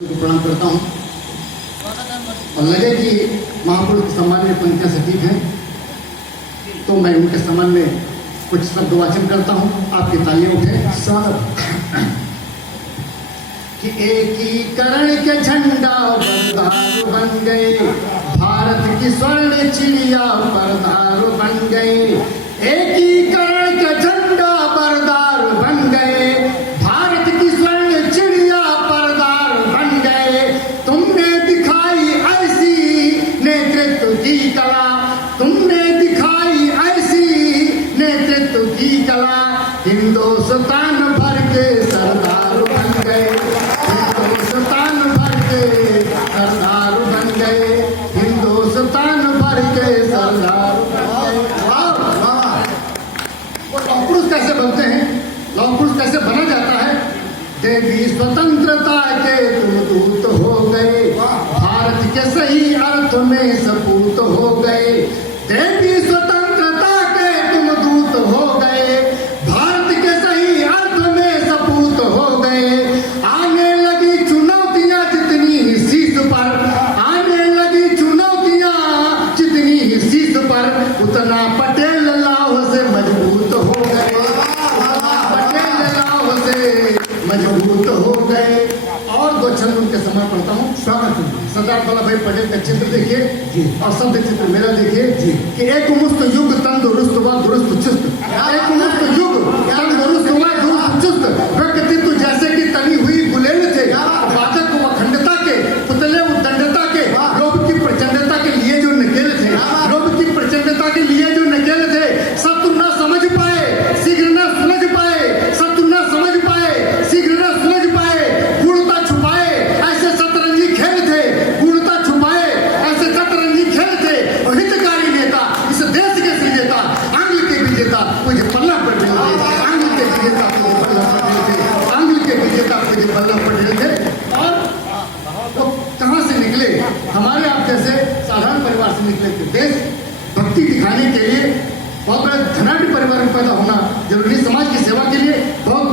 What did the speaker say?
प्रणाम करता हूँ और लगे कि महापुरुष के सम्मान में पंक्तियाँ सटीक हैं तो मैं उनके सम्मान में कुछ शब्द वाचन करता हूँ। आपकी तालियां उठे स्वागत। कि एकीकरण के झंडा बरदार बन गए, भारत की स्वर्ण चिड़िया बरदार बन गए। एकीकरण के झंडा बरदार बन गए, भारत की स्वर्ण चिड़िया बरदार बन गए। तुमने दिखाई ऐसी नेतृत्व की कला, तुमने दिखाई ऐसी नेतृत्व की कला। हिंदुस्तान भर के सरदार बन गए, हिंदुस्तान भर के सरदार बन गए, हिंदुस्तान भर के सरदार बन गए। वो लौह पुरुष कैसे बनते हैं, लौह पुरुष कैसे बना जाता है? देवी स्वतंत्रता के तुम दूत हो गए, भारत के सही अर्थ में सपूत हो गए। देवी स्वतंत्रता के तुम दूत हो गए, भारत के सही अर्थ में सपूत हो गए। आने लगी चुनौतियां जितनी ही शीश पर, आने लगी चुनौतियां जितनी ही शीश पर, उतना पटेल लाव से मजबूत हो गए, पटेल लाव से मजबूत हो गए। और दो छंद उनके समान पढ़ता हूँ। सरदार वल्लभ भाई पटेल का चित्र देखिए और शब्द चित्र मेरा देखिए कि एक मुस्त युग तंदुरुस्त व दुरुस्त चुस्त, एक मुस्त युग तंदुरुस्त व दुरुस्त चुस्त। व्यक्तित्व जैसे कि तनी हुई गुलेल थे, वाचक व अखंडता के पुतले उद्दंडता के, लोभ की प्रचंडता के लिए जो नकेल थे, लोभ की प्रचंडता के लिए जो नकेल थे। शत्रु न समझ पाए, शीघ्र न सुलझ पाए, शत्रु न समझ पाए, शीघ्र न सुलझ पाए। गुणता छुपाए ऐसे शतरंजी खेल थे, गुणता छुपाए ऐसे शतरंजी खेल थे। और हितकारी नेता इस देश के विजेता, आंग्ल के विजेता मुझे पल्ला पटेल थे, आंग्ल के विजेता मुझे पल्ला पटेल थे, आंग्ल के विजेता मुझे पल्ला पटेल थे। और वो कहाँ से निकले? हमारे आप जैसे साधारण परिवार से निकले थे। देश भक्ति दिखाने के लिए बहुत बड़े धनाढ़ परिवार में पैदा होना जरूरी, समाज की सेवा के लिए बहुत